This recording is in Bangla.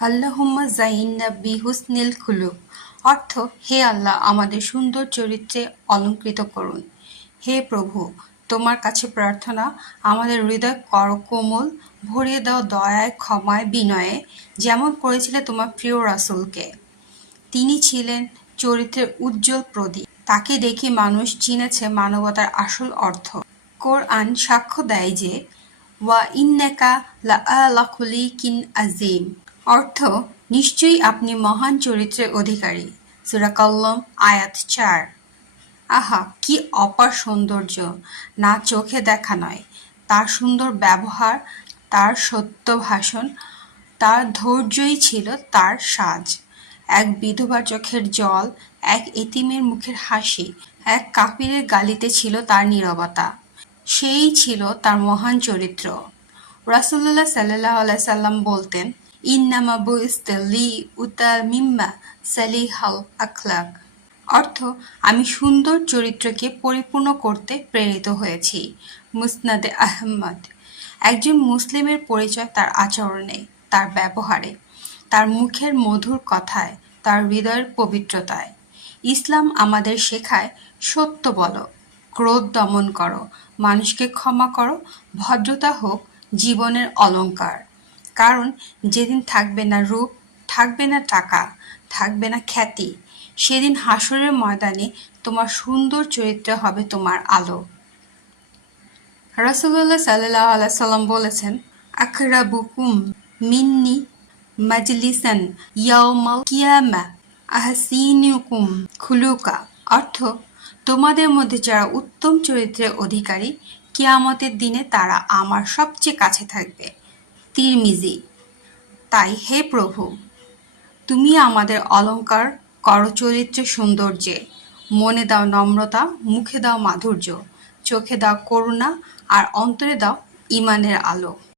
আল্লাহুম্মা জাইয়িন্না বিহুসনিল খুলুক অর্থ হে আল্লাহ আমাদের সুন্দর চরিত্রে অলঙ্কৃত করুন। হে প্রভু, তোমার কাছে প্রার্থনা আমাদের হৃদয় করো কোমল, ভরিয়ে দাও দয়ায় ক্ষমায় বিনয়ে, যেমন করেছিলে তোমার প্রিয় রাসূলকে। তিনি ছিলেন চরিত্রের উজ্জ্বল প্রদীপ। তাকে দেখে মানুষ চিনেছে মানবতার আসল অর্থ। কোরআন সাক্ষ্য দেয় যে ওয়া ইন্নাকা লাআলা খুলিকিন আযীম অর্থ নিশ্চয়ই আপনি মহান চরিত্রের অধিকারী। সূরা কলম আয়াত ৪। আহা কি অপার সৌন্দর্য! না চোখে দেখা নয়, তার সুন্দর ব্যবহার, তার সত্য ভাষণ, তার ধৈর্যই ছিল তার সাজ। এক বিধবার চোখের জল, এক এতিমের মুখের হাসি, এক কাফিরের গালিতে ছিল তার নীরবতা। সেই ছিল তার মহান চরিত্র। রাসূলুল্লাহ সাল্লাল্লাহু আলাইহি সাল্লাম বলতেন, ইন্নামা বুইসতু লিউতাম্মিমা সালিহাল আখলাক অর্থ আমি সুন্দর চরিত্রকে পরিপূর্ণ করতে প্রেরিত হয়েছি। মুসনাদে আহমদ। একজন মুসলিমের পরিচয় তার আচরণে, তার ব্যবহারে, তার মুখের মধুর কথায়, তার হৃদয়ের পবিত্রতায়। ইসলাম আমাদের শেখায় সত্য বলো, ক্রোধ দমন করো, মানুষকে ক্ষমা করো, ভদ্রতা হোক জীবনের অলংকার। কারণ যেদিন থাকবে না রূপ, থাকবে না টাকা, থাকবে না খ্যাতি, সেদিন হাসরের ময়দানে তোমার সুন্দর চরিত্র হবে তোমার আলো। রাসূলুল্লাহ সাল্লাল্লাহু আলাইহি সাল্লাম বলেছেন, আকরাবুকুম মিন্নি মাজলিসান ইয়াউমাল কিয়ামা আহসিনুকুম খুলুকা অর্থ তোমাদের মধ্যে যারা উত্তম চরিত্রের অধিকারী, কিয়ামতের দিনে তারা আমার সবচেয়ে কাছে থাকবে। তিরমিজি। তাই হে প্রভু, তুমি আমাদের অলংকার করো চরিত্রের সৌন্দর্যে, মনে দাও নম্রতা, মুখে দাও মাধুর্য, চোখে দাও করুণা, আর অন্তরে দাও ঈমানের আলো।